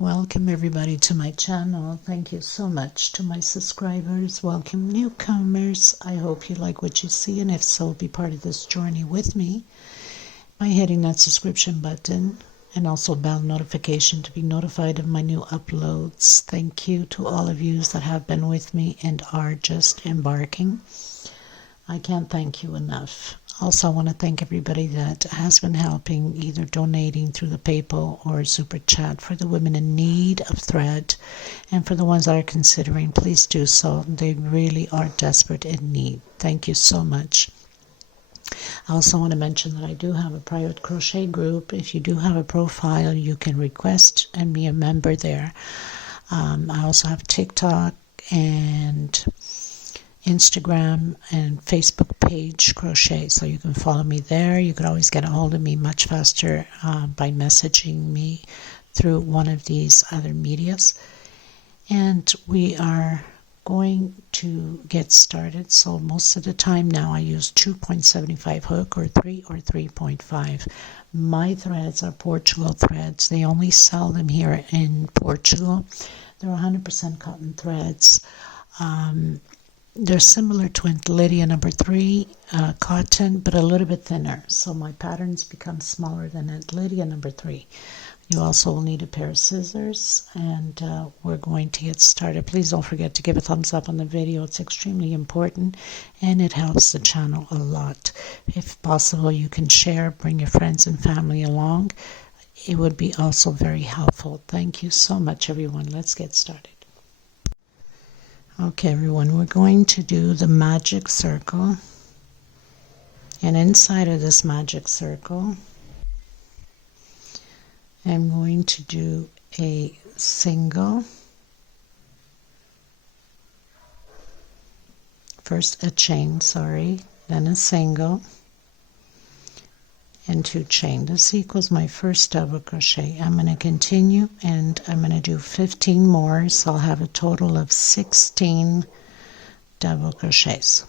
Welcome everybody to my channel. Thank you so much to my subscribers. Welcome newcomers. I hope you like what you see, and if so, be part of this journey with me by hitting that subscription button and also bell notification to be notified of my new uploads. Thank you to all of you that have been with me and are just embarking. I can't thank you enough. Also, I want to thank everybody that has been helping, either donating through the PayPal or Super Chat for the women in need of thread. And for the ones that are considering, please do so. They really are desperate in need. Thank you so much. I also want to mention that I do have a private crochet group. If you do have a profile, you can request and be a member there. I also have TikTok and Instagram and Facebook page crochet, so you can follow me there. You could always get a hold of me much faster by messaging me through one of these other medias. And we are going to get started. So most of the time now I use 2.75 hook or 3 or 3.5. My threads are Portugal threads. They only sell them here in Portugal. They're 100% cotton threads. They're similar to Lydia number 3 cotton, but a little bit thinner. So my patterns become smaller than Lydia number 3. You also will need a pair of scissors, and we're going to get started. Please don't forget to give a thumbs up on the video. It's extremely important, and it helps the channel a lot. If possible, you can share, bring your friends and family along. It would be also very helpful. Thank you so much, everyone. Let's get started. Okay, everyone, we're going to do the magic circle, and inside of this magic circle I'm going to do a single, first a chain, then a single and 2 chain. This equals my first double crochet. I'm going to continue and I'm going to do 15 more, so I'll have a total of 16 double crochets.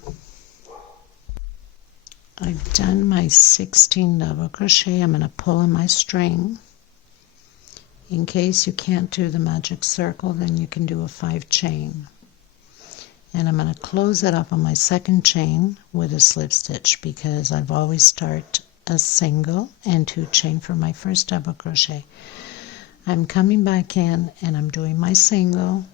I've done my 16 double crochet. I'm going to pull in my string. In case you can't do the magic circle, then you can do a 5 chain. And I'm going to close it up on my second chain with a slip stitch, because I've always start a single and 2 chain for my first double crochet. I'm coming back in and I'm doing my single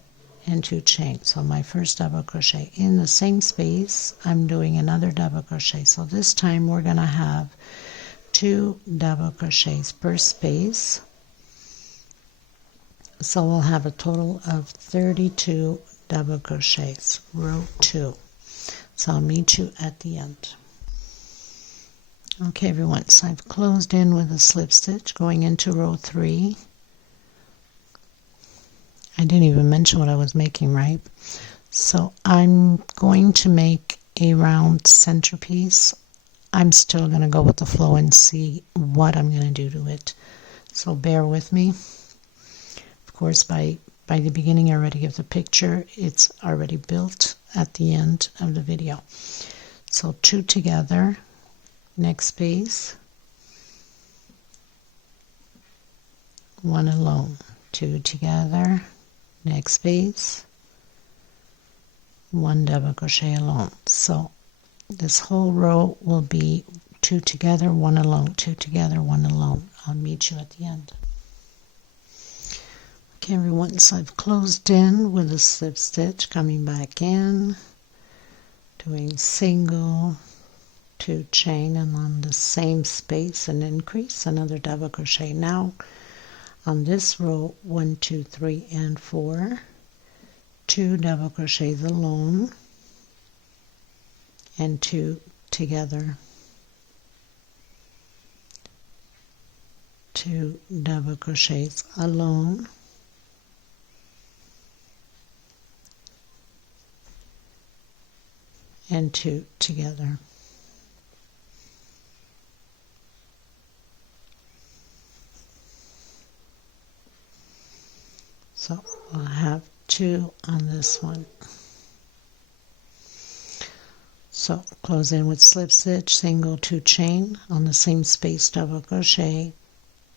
and 2 chain. So my first double crochet in the same space, I'm doing another double crochet. So this time we're going to have 2 double crochets per space. So we'll have a total of 32 double crochets, row 2. So I'll meet you at the end. Okay, everyone, so I've closed in with a slip stitch going into row 3. I didn't even mention what I was making, right? So I'm going to make a round centerpiece. I'm still going to go with the flow and see what I'm going to do to it. So bear with me. Of course, by the beginning already of the picture, it's already built at the end of the video. So 2 together. Next space, 1 alone, 2 together, next space, 1 double crochet alone. So this whole row will be 2 together, 1 alone, 2 together, 1 alone. I'll meet you at the end. Okay, everyone, so I've closed in with a slip stitch, coming back in, doing single, 2 chain, and on the same space and increase another double crochet. Now on this row, 1, 2, 3 and 4, 2 double crochets alone and 2 together, 2 double crochets alone and 2 together. So I'll have 2 on this one. So close in with slip stitch, single, 2 chain, on the same space double crochet,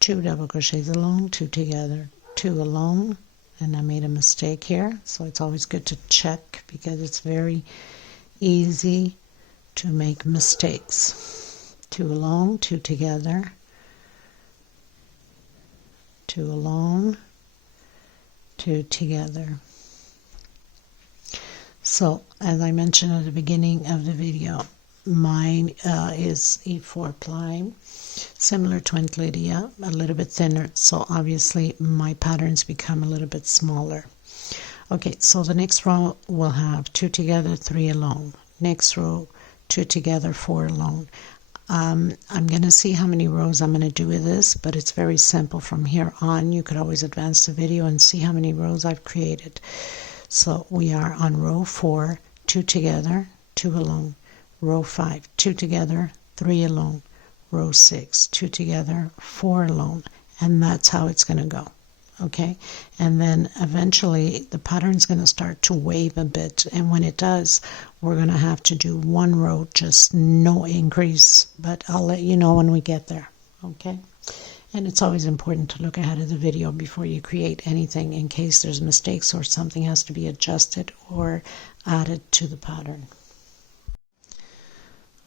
2 double crochets alone, 2 together, 2 alone, and I made a mistake here, so it's always good to check because it's very easy to make mistakes. 2 alone, 2 together, 2 alone, 2 together. So as I mentioned at the beginning of the video, mine is E4 ply, similar to Aunt Lydia, a little bit thinner, so obviously my patterns become a little bit smaller. Okay, so the next row will have 2 together, 3 alone. Next row, 2 together, 4 alone. I'm going to see how many rows I'm going to do with this, but it's very simple from here on. You could always advance the video and see how many rows I've created. So we are on row 4, 2 together, 2 alone. Row 5, 2 together, 3 alone. Row 6, 2 together, 4 alone. And that's how it's going to go. Okay, and then eventually the pattern's going to start to wave a bit, and when it does, we're going to have to do 1 row, just no increase, but I'll let you know when we get there. Okay, and it's always important to look ahead of the video before you create anything in case there's mistakes or something has to be adjusted or added to the pattern.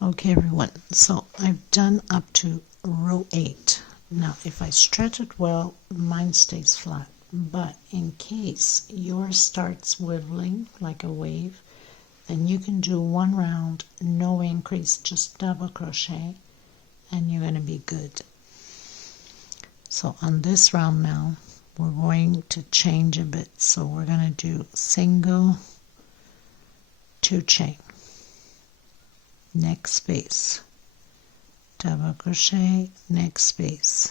Okay everyone, so I've done up to row 8. Now, if I stretch it well, mine stays flat. But in case yours starts wiggling like a wave, then you can do 1 round, no increase, just double crochet, and you're going to be good. So on this round now, we're going to change a bit. So we're going to do single, 2 chain, next space, double crochet, next space,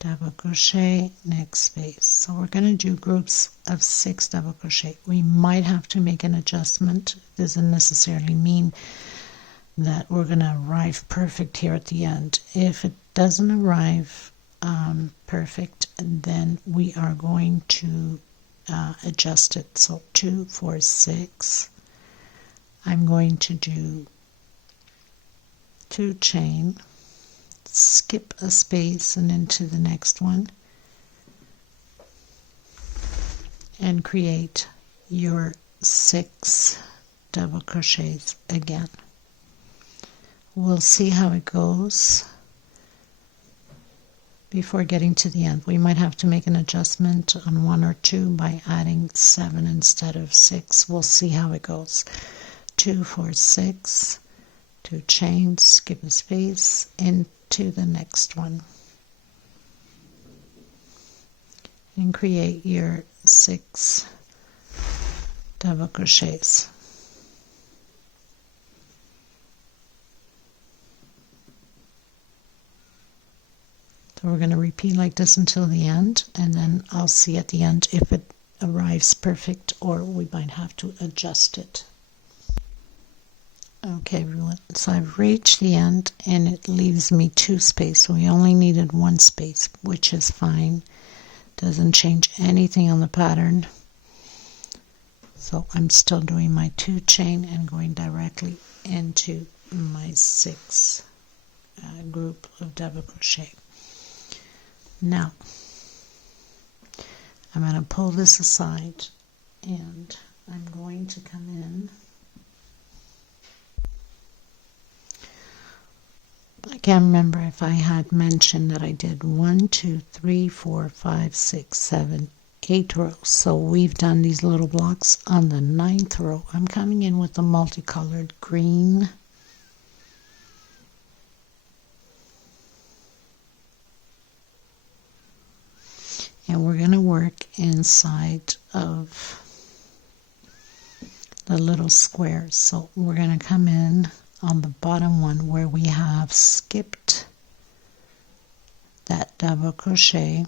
double crochet, next space. So we're going to do groups of 6 double crochet. We might have to make an adjustment. It doesn't necessarily mean that we're going to arrive perfect here at the end. If it doesn't arrive perfect, then we are going to adjust it. So 2, 4, 6. I'm going to do 2 chain, skip a space and into the next one, and create your 6 double crochets again. We'll see how it goes before getting to the end. We might have to make an adjustment on 1 or 2 by adding 7 instead of 6. We'll see how it goes. 2, 4, 6, 2 chains, skip a space, into the next one, and create your 6 double crochets. So we're going to repeat like this until the end, and then I'll see at the end if it arrives perfect or we might have to adjust it. Okay everyone, so I've reached the end and it leaves me 2 space. We only needed 1 space, which is fine. Doesn't change anything on the pattern. So I'm still doing my 2 chain and going directly into my 6 group of double crochet. Now I'm going to pull this aside and I'm going to come in. I can't remember if I had mentioned that I did 1, 2, 3, 4, 5, 6, 7, 8 rows. So we've done these little blocks on the 9th row. I'm coming in with the multicolored green. And we're going to work inside of the little squares. So we're going to come in on the bottom one where we have skipped that double crochet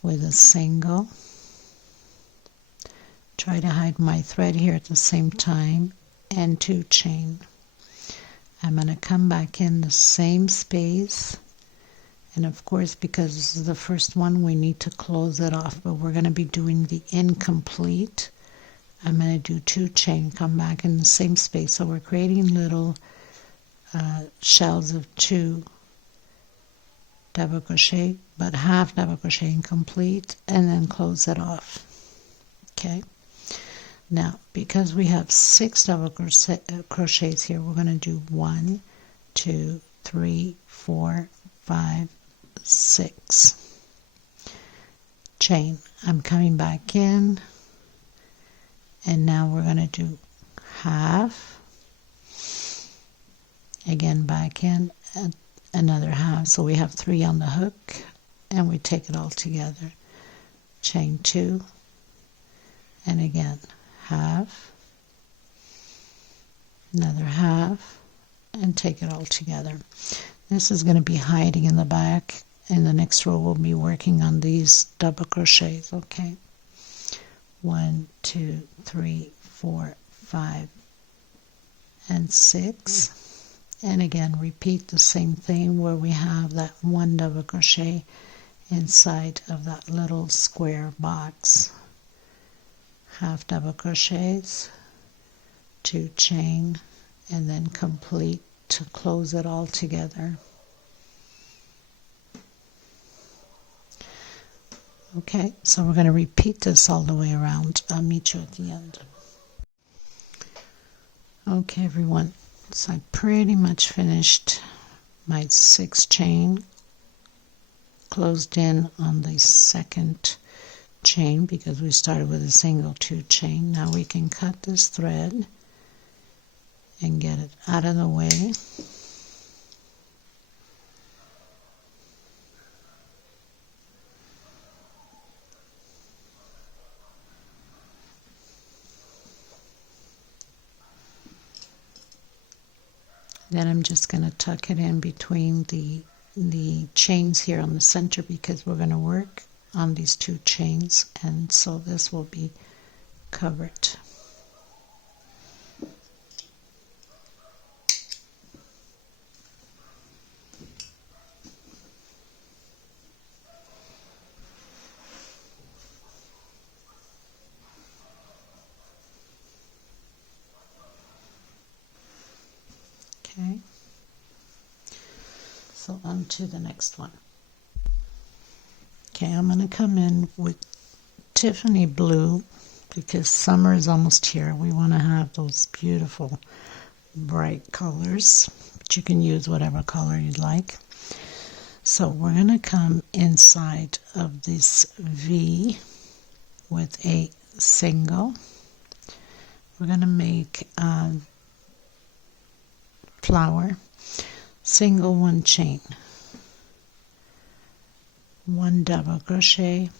with a single. Try to hide my thread here at the same time, and 2 chain. I'm going to come back in the same space, and of course because this is the first one we need to close it off, but we're going to be doing the incomplete. I'm going to do 2 chain, come back in the same space. So we're creating little shells of 2 double crochet, but half double crochet incomplete, and then close it off. Okay, now because we have 6 double crochets here, we're going to do 1, 2, 3, 4, 5, 6. Chain. I'm coming back in, and now we're going to do half, again back in, and another half, so we have 3 on the hook, and we take it all together. Chain 2, and again half, another half, and take it all together. This is going to be hiding in the back. In the next row we'll be working on these double crochets. Okay, 1, 2, 3, 4, 5, and 6. And again repeat the same thing where we have that 1 double crochet inside of that little square box. Half double crochets, 2 chain, and then complete to close it all together. Okay, so we're going to repeat this all the way around. I'll meet you at the end. Okay, everyone, so I pretty much finished my 6 chain, closed in on the second chain because we started with a single 2 chain. Now we can cut this thread and get it out of the way. Then I'm just going to tuck it in between the chains here on the center because we're going to work on these 2 chains, and so this will be covered. Okay, so on to the next one. Okay, I'm going to come in with Tiffany blue because summer is almost here. We want to have those beautiful bright colors, but you can use whatever color you'd like. So we're going to come inside of this V with a single. We're going to make a flower, single 1 chain, 1 double crochet,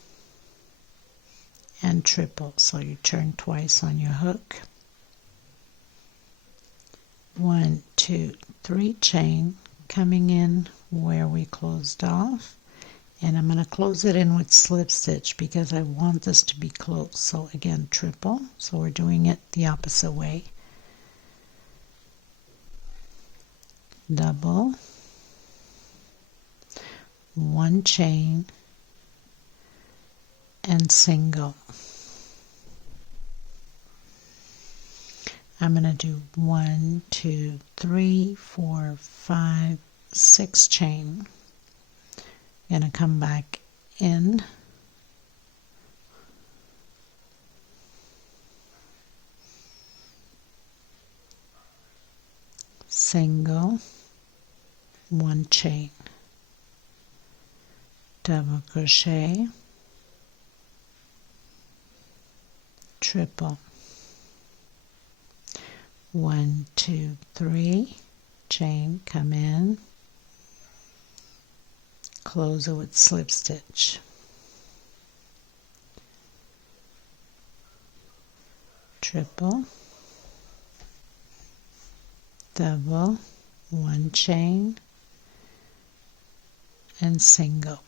and triple, so you turn twice on your hook. 1, 2, 3 chain, coming in where we closed off, and I'm going to close it in with slip stitch because I want this to be closed. So again triple, so we're doing it the opposite way. Double, 1 chain, and single. I'm going to do 1, 2, 3, 4, 5, 6 chain. I'm going to come back in, single, 1 chain, double crochet, triple, 1, 2, 3 chain, come in, close it with slip stitch, triple, double, 1 chain, and single.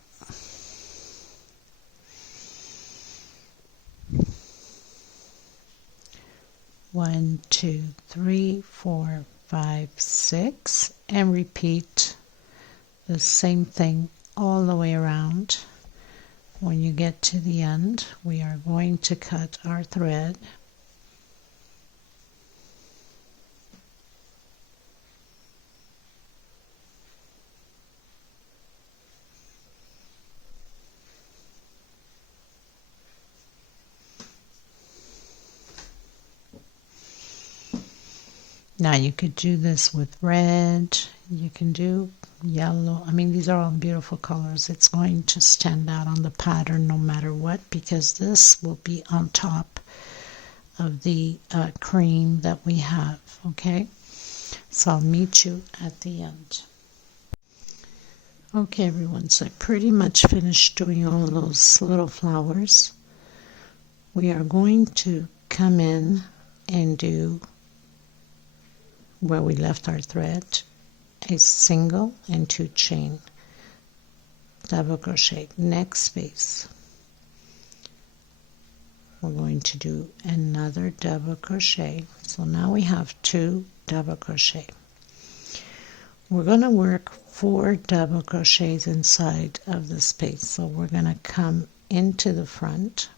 One, 2, 3, 4, 5, 6, and repeat the same thing all the way around. When you get to the end, we are going to cut our thread. Now you could do this with red, you can do yellow. I mean, these are all beautiful colors. It's going to stand out on the pattern no matter what, because this will be on top of the cream that we have. Okay, so I'll meet you at the end. Okay everyone, so I pretty much finished doing all those little flowers. We are going to come in and do where we left our thread, a single and 2 chain, double crochet, next space. We're going to do another double crochet. So now we have 2 double crochet. We're going to work 4 double crochets inside of the space. So we're going to come into the front,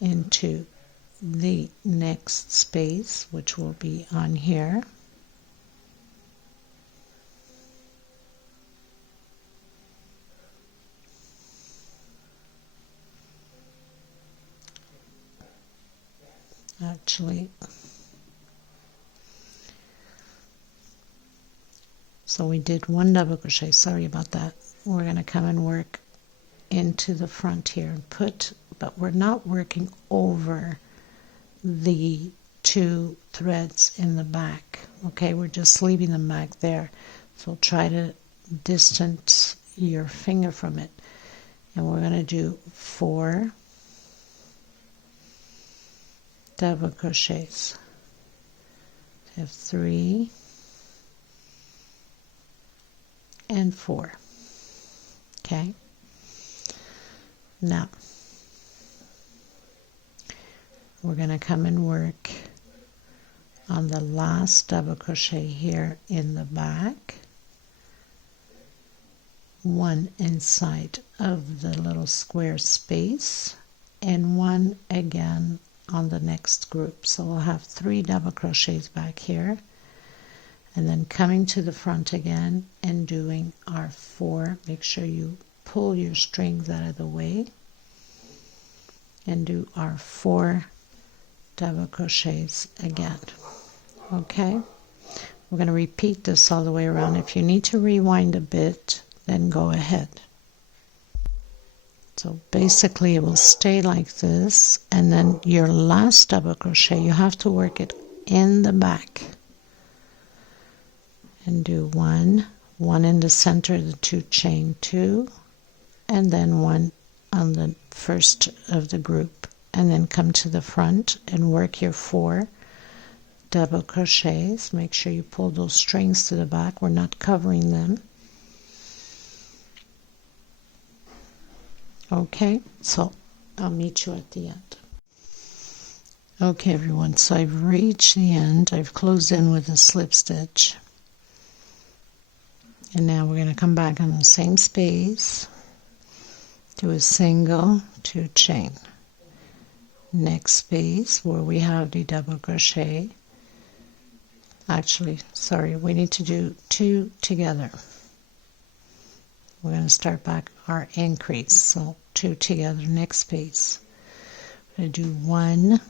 into the next space, which will be on here, actually. So we did 1 double crochet, sorry about that. We're going to come and work into the front here and put, but we're not working over the 2 threads in the back. Okay, we're just leaving them back there. So try to distance your finger from it. And we're going to do 4 double crochets. Have 3 and 4. Okay, now we're going to come and work on the last double crochet here in the back, 1 inside of the little square space, and 1 again on the next group. So we'll have 3 double crochets back here, and then coming to the front again and doing our 4. Make sure you pull your strings out of the way and do our 4 double crochets again. Okay, we're going to repeat this all the way around. If you need to rewind a bit, then go ahead. So basically it will stay like this, and then your last double crochet, you have to work it in the back and do 1 in the center of the 2 chain 2, and then 1 on the first of the group, and then come to the front and work your 4 double crochets. Make sure you pull those strings to the back, we're not covering them. Okay, so I'll meet you at the end. Okay everyone, so I've reached the end. I've closed in with a slip stitch, and now we're going to come back on the same space, do a single 2 chain, next space where we have the double crochet. Actually, sorry, we need to do 2 together. We're going to start back our increase, so 2 together, next space. We're going to do 1,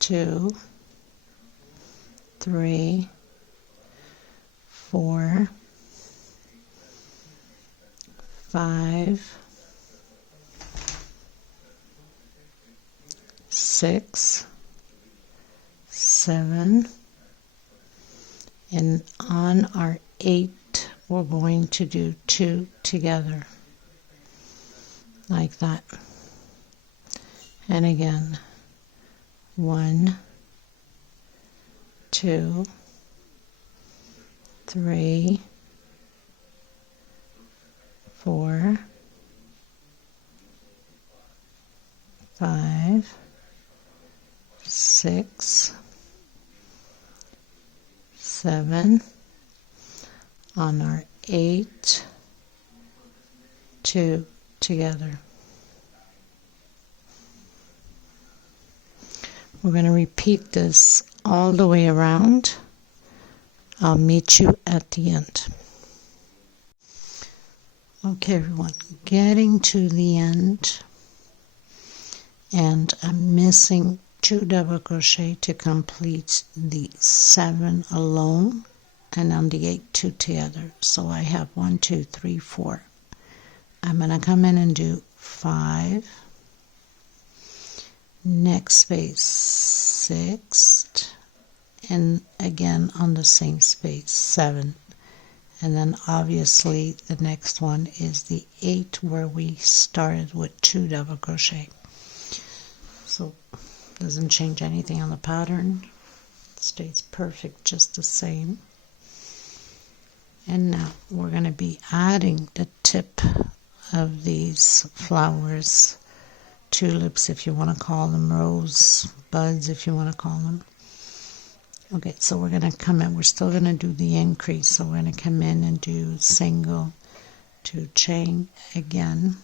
2, 3, 4, 5, 6, 7, and on our 8 we're going to do 2 together like that, and again 1, 2, 3, 4, 5, 6, 7, on our 8, 2 together. We're going to repeat this all the way around. I'll meet you at the end. Okay everyone, getting to the end, and I'm missing 2 double crochet to complete the 7 alone, and on the 8 2 together. So I have 1 2 3 4. I'm going to come in and do 5, next space 6, and again on the same space 7, and then obviously the next one is the 8 where we started with 2 double crochet. So doesn't change anything on the pattern, stays perfect just the same. And now we're going to be adding the tip of these flowers, tulips if you want to call them, rose buds if you want to call them. Okay, so we're going to come in, we're still going to do the increase, so we're going to come in and do single 2 chain again.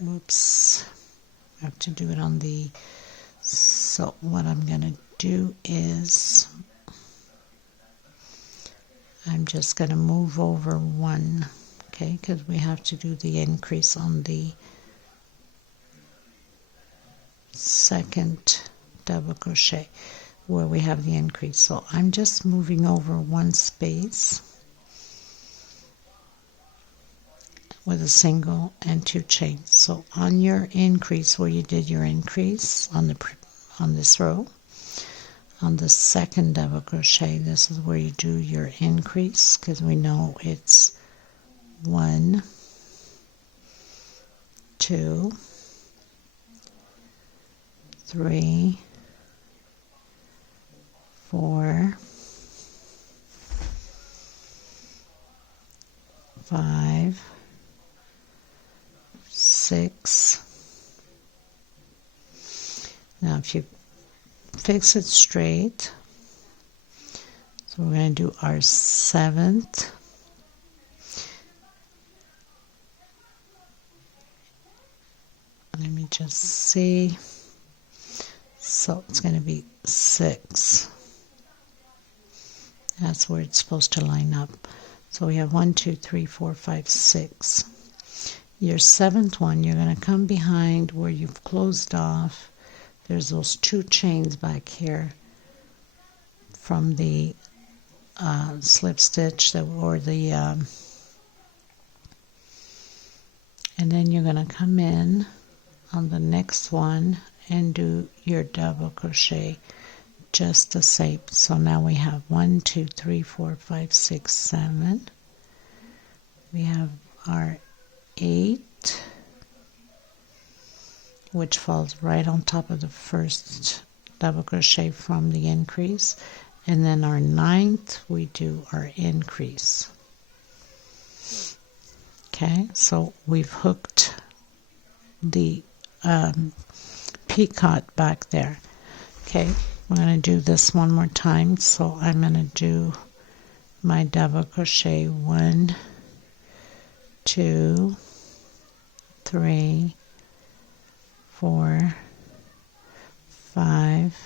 Whoops, I have to do it on the, so what I'm going to do is I'm just going to move over 1, okay, because we have to do the increase on the second double crochet where we have the increase. So I'm just moving over 1 space with a single and 2 chains. So on your increase where you did your increase on this row, on the second double crochet, this is where you do your increase, because we know it's 1 2 3 4 5 6. Now if you fix it straight, so we're going to do our 7th, let me just see, so it's going to be 6, that's where it's supposed to line up. So we have 1 2 3 4 5 6. Your 7th one, you're going to come behind where you've closed off. There's those 2 chains back here from the slip stitch that, or the and then you're going to come in on the next one and do your double crochet just the same. So now we have 1 2 3 4 5 6 7. We have our 8, which falls right on top of the first double crochet from the increase, and then our 9th we do our increase. Okay, so we've hooked the peacock back there. Okay, we're going to do this one more time, so I'm going to do my double crochet 1 2 3 4 5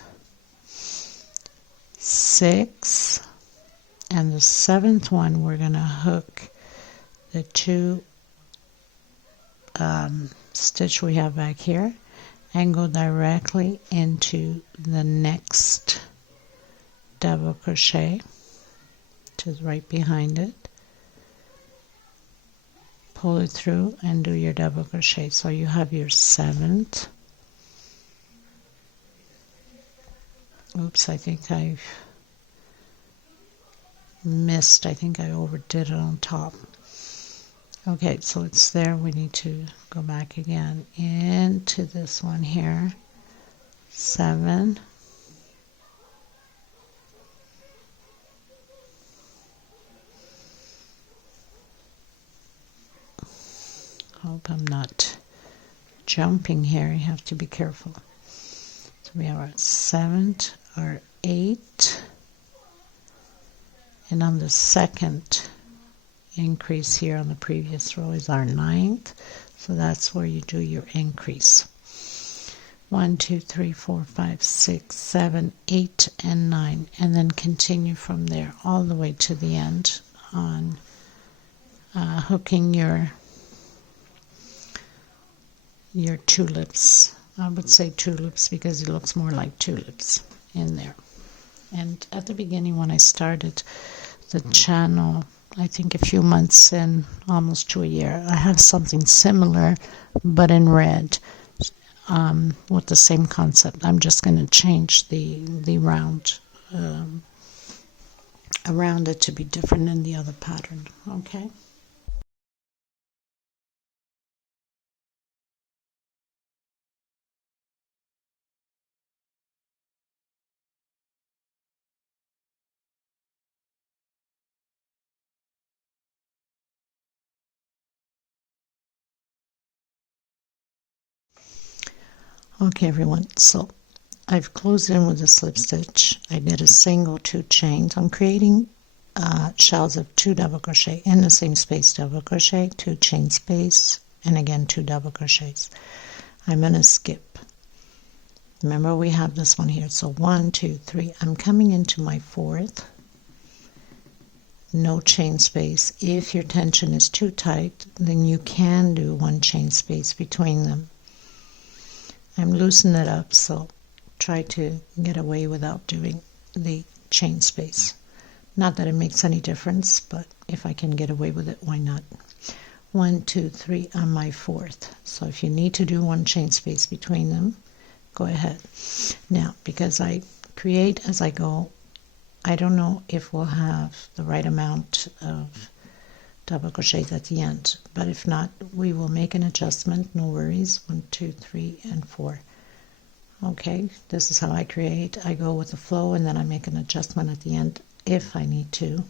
6, and the 7th one we're going to hook the 2 stitch we have back here and go directly into the next double crochet, which is right behind it. Pull it through and do your double crochet. So you have your 7th. Oops, I think I've missed. I think I overdid it on top. Okay, so it's there. We need to go back again into this one here. 7. Hope I'm not jumping here. You have to be careful. So we have our 7th, our 8, and on the second increase here on the previous row is our 9th. So that's where you do your increase. 1 2 3 4 5 6 7 8 and 9, and then continue from there all the way to the end on hooking your tulips. I would say tulips because it looks more like tulips in there. And at the beginning when I started the channel, I think a few months in, almost to a year, I have something similar but in red, with the same concept. I'm just going to change the round around it to be different than the other pattern. Okay. Okay everyone, so I've closed in with a slip stitch. I did a single 2 chains. I'm creating shells of 2 double crochet in the same space, double crochet, 2 chain space, and again 2 double crochets. I'm going to skip. Remember we have this one here, so 1 2 3. I'm coming into my 4th, no chain space. If your tension is too tight, then you can do 1 chain space between them. I'm loosening it up, so try to get away without doing the chain space. Not that it makes any difference, but if I can get away with it, why not? 1 2 3 on my 4th. So if you need to do 1 chain space between them, go ahead. Now, because I create as I go, I don't know if we'll have the right amount of double crochets at the end, but if not, we will make an adjustment. No worries. 1 2 3 and 4. Okay, this is how I create. I go with the flow and then I make an adjustment at the end if I need to.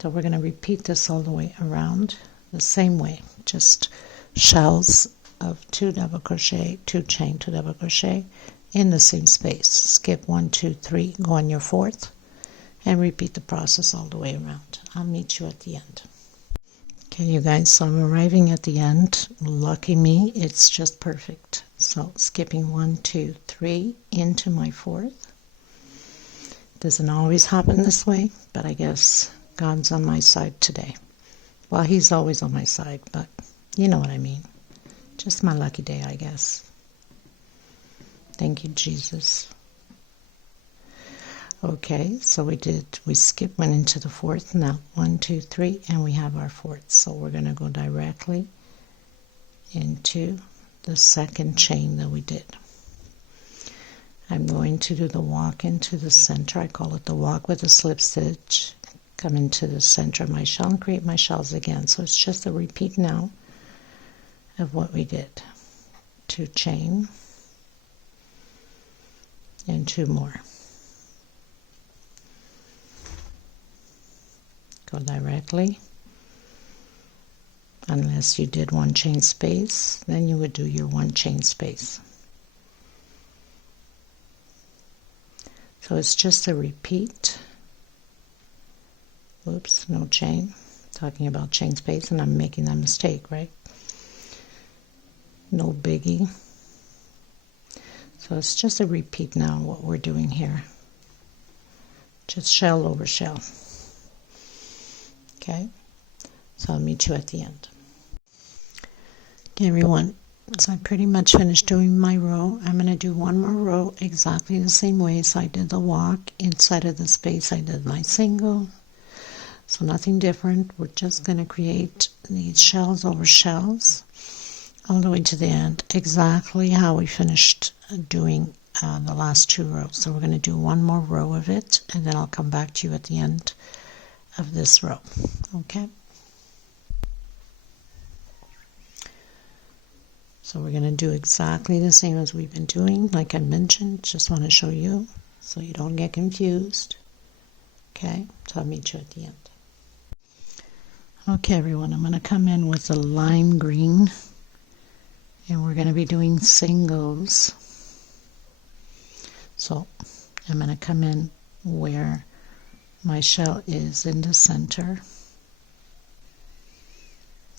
So we're going to repeat this all the way around the same way, just shells of 2 double crochet, 2 chain, 2 double crochet in the same space. Skip 1 2 3, go on your 4th, and repeat the process all the way around. I'll meet you at the end. Okay, you guys, so I'm arriving at the end. Lucky me, it's just perfect. So skipping 1 2 3 into my 4th. Doesn't always happen this way, but I guess God's on my side today. Well, he's always on my side, but you know what I mean. Just my lucky day, I guess. Thank you, Jesus. Okay, so we skipped, went into the 4th. Now 1 2 3, and we have our 4th. So we're going to go directly into the 2nd chain that we did. I'm going to do the walk into the center. I call it the walk with a slip stitch. Come into the center of my shell and create my shells again. So it's just a repeat now of what we did. 2 chain and 2 more. Go directly. Unless you did 1 chain space, then you would do your 1 chain space. So it's just a repeat. Oops, no chain. Talking about chain space, and I'm making that mistake, right? No biggie. So it's just a repeat now what we're doing here. Just shell over shell. Okay, so I'll meet you at the end. Okay, everyone, so I pretty much finished doing my row. I'm going to do 1 more row exactly the same way. So I did the walk. Inside of the space I did my single. So nothing different. We're just going to create these shells over shells all the way to the end, exactly how we finished doing the last 2 rows. So we're going to do 1 more row of it, and then I'll come back to you at the end of this row. Okay, so we're going to do exactly the same as we've been doing. Like I mentioned, just want to show you so you don't get confused. Okay, so I'll meet you at the end. Okay, everyone, I'm going to come in with a lime green, and we're going to be doing singles. So I'm going to come in where my shell is in the center,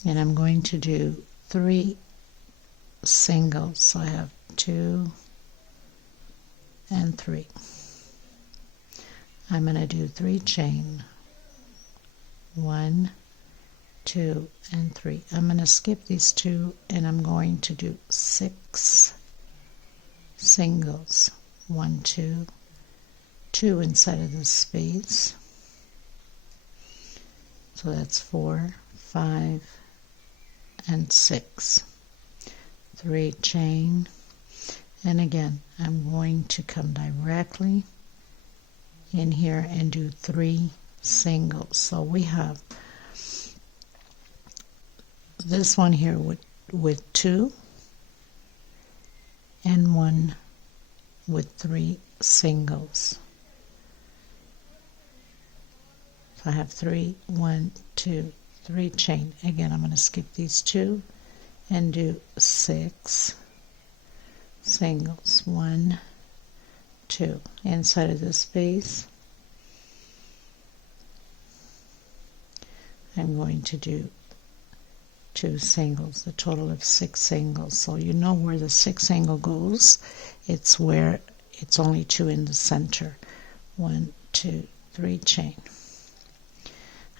and I'm going to do 3 singles. So I have 2 and 3. I'm going to do 3 chain, 1, 2, and 3. I'm going to skip these 2 and I'm going to do 6 singles. 1, 2, 2 inside of this space. So that's 4, 5, and 6. 3 chain, and again I'm going to come directly in here and do 3 singles. So we have this one here with 2 and 1 with 3 singles. So I have 3, 1, 2, 3 chain. Again, I'm going to skip these 2 and do 6 singles. 1, 2 inside of this space. I'm going to do 2 singles, a total of 6 singles. So you know where the 6th angle goes. It's where it's only 2 in the center. 1, 2, 3 chain.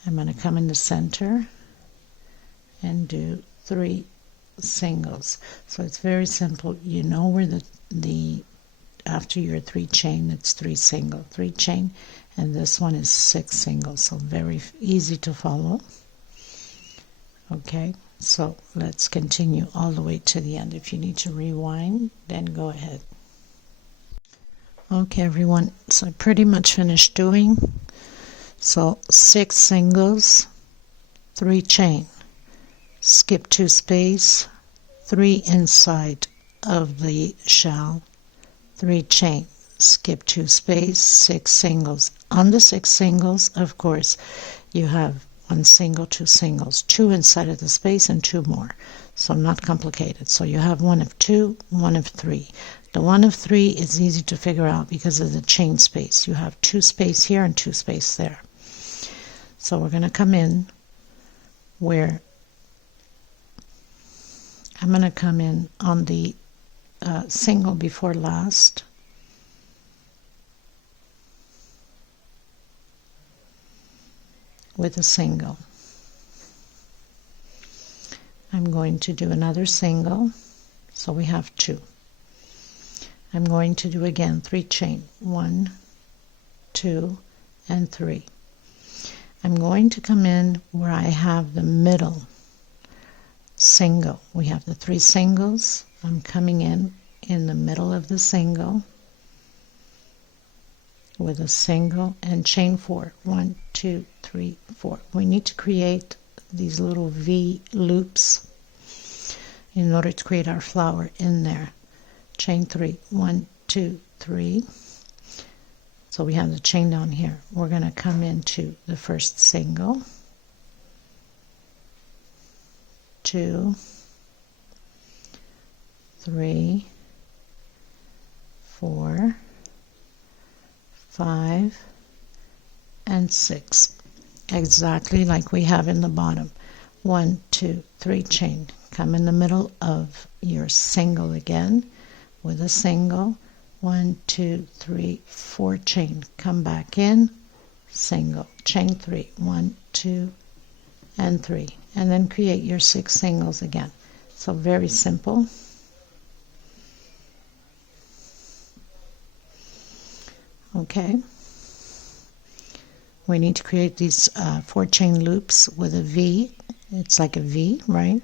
I'm going to come in the center and do 3 singles. So it's very simple. You know where the after your 3 chain, it's 3 single, 3 chain, and this one is 6 singles. So very easy to follow. Okay, so let's continue all the way to the end. If you need to rewind, then go ahead. Okay, everyone, so I pretty much finished doing. So 6 singles, 3 chain, skip 2 space, 3 inside of the shell, 3 chain, skip 2 space, 6 singles. On the 6 singles, of course, you have 1 single, 2 singles, 2 inside of the space and 2 more. So not complicated. So you have 1 of 2, 1 of 3. The 1 of 3 is easy to figure out because of the chain space. You have 2 space here and 2 space there. So we're going to come in where I'm going to come in on the single before last. With a single. I'm going to do another single, so we have 2. I'm going to do again 3 chain, 1, 2, and 3. I'm going to come in where I have the middle single. We have the 3 singles. I'm coming in the middle of the single with a single and chain 4. 1, 2, 3, 4. We need to create these little V loops in order to create our flower in there. Chain 3. 1, 2, 3. So we have the chain down here. We're going to come into the first single, 2, 3, 4, 5, and 6, exactly like we have in the bottom. 1, 2, 3 chain. Come in the middle of your single again with a single. 1, 2, 3, 4 chain. Come back in, single, chain 3. 1, 2, and 3, and then create your 6 singles again. So very simple. Okay, we need to create these 4 chain loops with a V. It's like a V, right?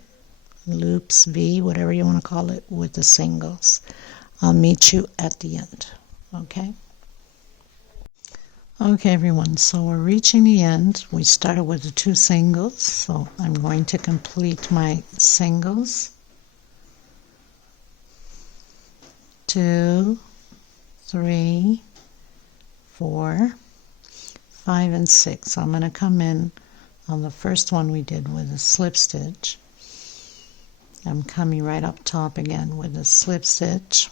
Loops, V, whatever you want to call it, with the singles. I'll meet you at the end. Okay. Okay, everyone, so we're reaching the end. We started with the 2 singles, so I'm going to complete my singles. 2, 3, 4, 5, and 6. So I'm going to come in on the first one we did with a slip stitch. I'm coming right up top again with a slip stitch.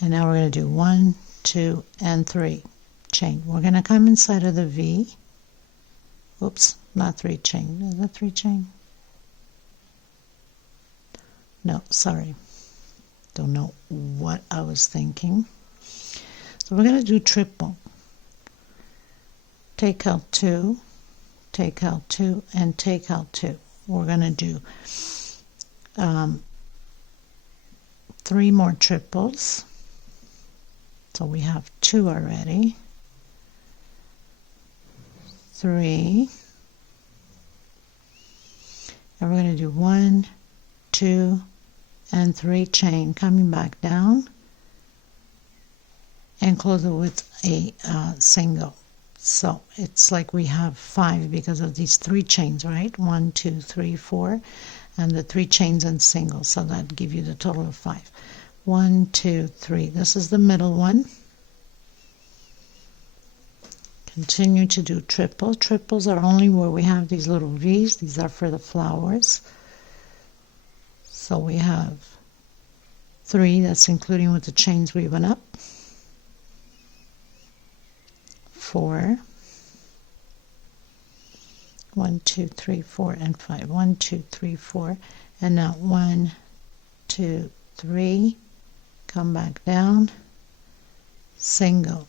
And now we're going to do 1, 2, and 3 chain. We're going to come inside of the V. Oops, not 3 chain. Is that 3 chain? No, sorry. Don't know what I was thinking. So we're going to do triple. Take out 2, take out 2, and take out 2. We're going to do 3 more triples. So we have 2 already. 3. And we're going to do 1, 2, and 3 chain, coming back down and close it with a single. So it's like we have 5 because of these 3 chains, right? 1, 2, 3, 4, and the 3 chains and singles. So that give you the total of 5. 1, 2, 3. This is the middle one. Continue to do triple. Triples are only where we have these little V's. These are for the flowers. So we have 3. That's including with the chains we went up. 4. 1, 2, 3, 4, and 5. 1, 2, 3, 4. And now 1, 2, 3. Come back down. Single.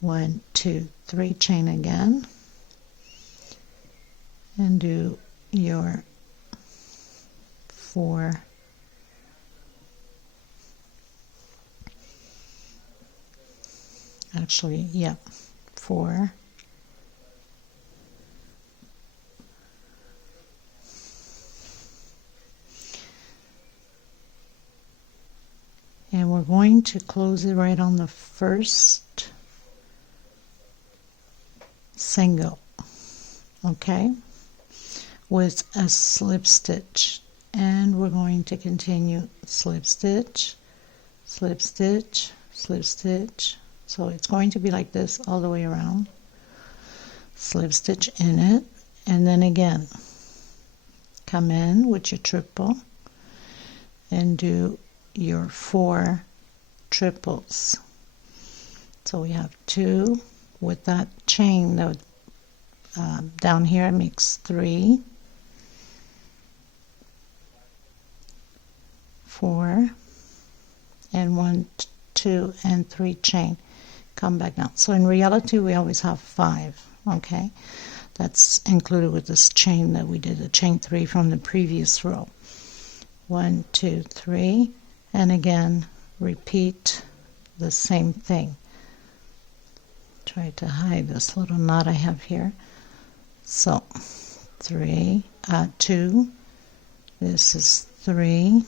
1, 2, 3, chain again. And do your 4. Actually, yeah, 4. And we're going to close it right on the first single, okay, with a slip stitch. And we're going to continue slip stitch, slip stitch, slip stitch. So it's going to be like this all the way around. Slip stitch in it, and then again come in with your triple and do your 4 triples. So we have 2 with that chain that down here it makes 3, 4, and 1, 2, and 3 chain. Come back down. So in reality we always have 5, okay? That's included with this chain that we did, the chain 3 from the previous row. 1, 2, 3, and again repeat the same thing. Try to hide this little knot I have here. So 3, 2, this is 3,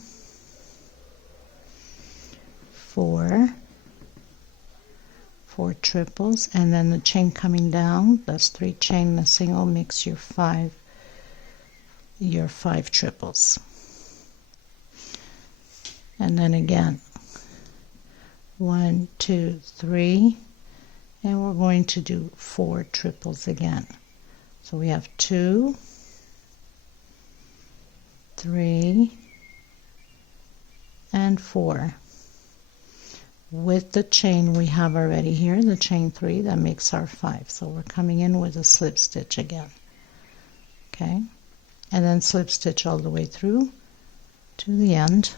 4 triples, and then the chain coming down, that's 3 chain, the single makes your 5 triples. And then again 1, 2, 3, and we're going to do 4 triples again. So we have 2, 3, and 4. With the chain we have already here, the chain 3, that makes our 5. So we're coming in with a slip stitch again, okay, and then slip stitch all the way through to the end,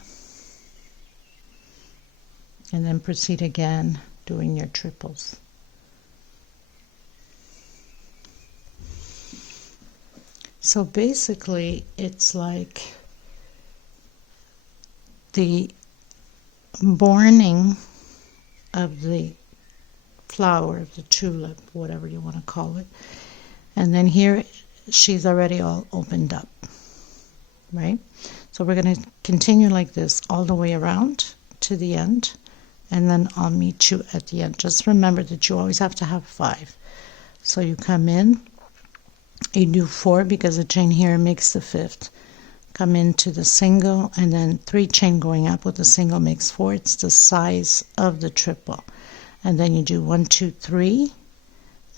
and then proceed again doing your triples. So basically it's like the borning of the flower, of the tulip, whatever you want to call it, and then here she's already all opened up, right? So we're going to continue like this all the way around to the end, and then I'll meet you at the end. Just remember that you always have to have 5. So you come in, you do 4 because the chain here makes the 5th, come into the single, and then 3 chain going up with the single makes 4. It's the size of the triple. And then you do 1, 2, 3,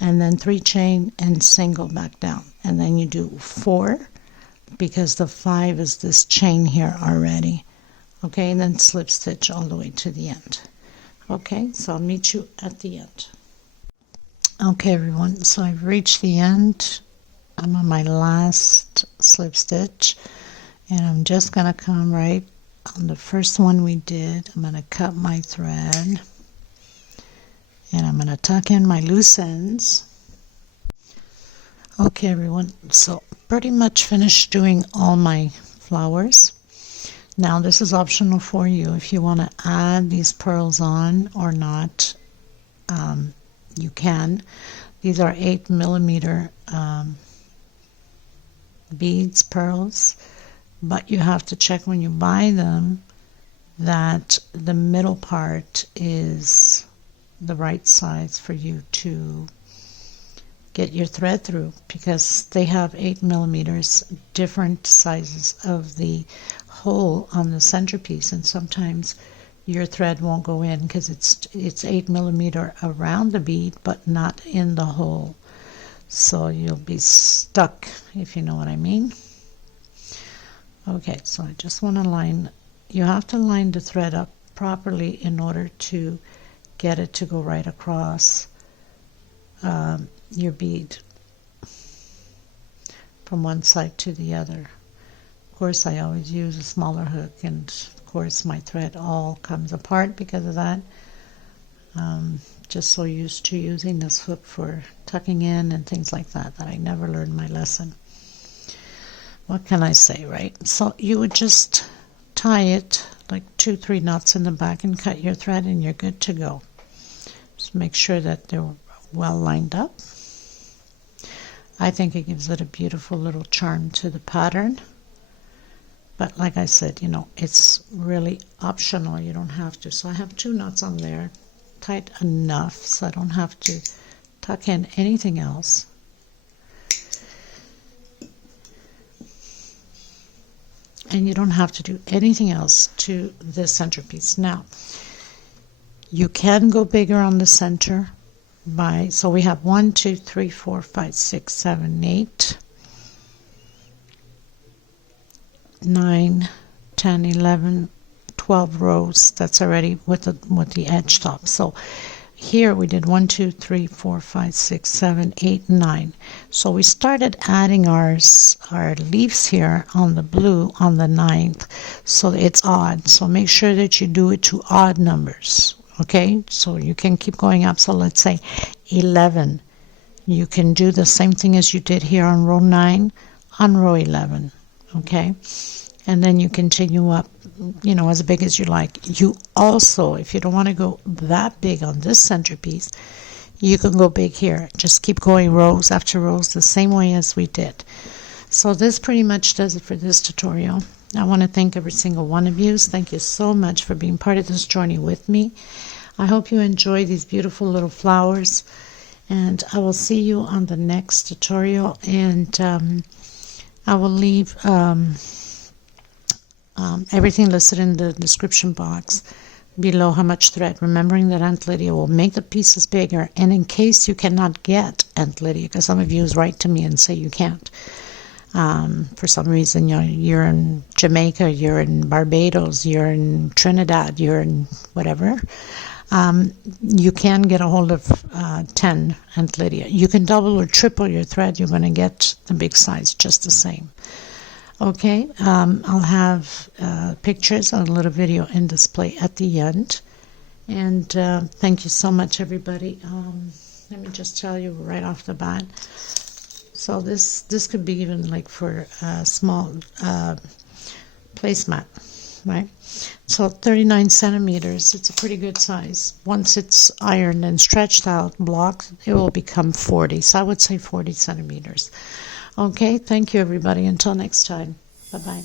and then 3 chain and single back down, and then you do 4 because the 5 is this chain here already, okay, and then slip stitch all the way to the end. Okay, so I'll meet you at the end. Okay everyone, so I've reached the end. I'm on my last slip stitch, and I'm just going to come right on the first one we did. I'm going to cut my thread, and I'm going to tuck in my loose ends, Okay, everyone, so pretty much finished doing all my flowers. Now this is optional for you if you want to add these pearls on or not. You can. These are 8mm beads, pearls, but you have to check when you buy them that the middle part is the right size for you to get your thread through, because they have 8mm, different sizes of the hole on the centerpiece, and sometimes your thread won't go in because it's 8mm around the bead but not in the hole, so you'll be stuck, if you know what I mean. Okay, so I just want to line, you have to line the thread up properly in order to get it to go right across your bead from one side to the other. Of course, I always use a smaller hook, and of course my thread all comes apart because of that. Just so used to using this hook for tucking in and things like that that I never learned my lesson. What can I say, right? So you would just tie it like 2-3 knots in the back and cut your thread, and you're good to go. Just make sure that they're well lined up. I think it gives it a beautiful little charm to the pattern, but like I said, you know, it's really optional. You don't have to. So I have 2 knots on there, tight enough so I don't have to tuck in anything else. And you don't have to do anything else to this centerpiece. Now, you can go bigger on the center by, so we have 1, 2, 3, 4, 5, 6, 7, 8, 9, 10, 11, 12 rows. That's already with the edge top. So here we did 1, 2, 3, 4, 5, 6, 7, 8, 9. So we started adding our leaves here on the blue on the 9th, so it's odd. So make sure that you do it to odd numbers. Okay, so you can keep going up. So let's say 11. You can do the same thing as you did here on row 9 on row 11. Okay, and then you continue up, you know, as big as you like. You also, if you don't want to go that big on this centerpiece, you can go big here. Just keep going rows after rows the same way as we did. So this pretty much does it for this tutorial. I want to thank every single one of you. Thank you so much for being part of this journey with me. I hope you enjoy these beautiful little flowers, and I will see you on the next tutorial. And I will leave everything listed in the description box below how much thread, remembering that Aunt Lydia will make the pieces bigger. And in case you cannot get Aunt Lydia, because some of you write to me and say you can't, for some reason, you're in Jamaica, you're in Barbados, you're in Trinidad, you're in whatever, you can get a hold of 10 Aunt Lydia. You can double or triple your thread. You're going to get the big size just the same. Okay, I'll have pictures and a little video in display at the end. And thank you so much, everybody. Let me just tell you right off the bat. So this could be even like for a small placemat, right? So 39 centimeters, it's a pretty good size. Once it's ironed and stretched out, blocked, it will become 40. So I would say 40 centimeters. Okay, thank you, everybody. Until next time. Bye-bye.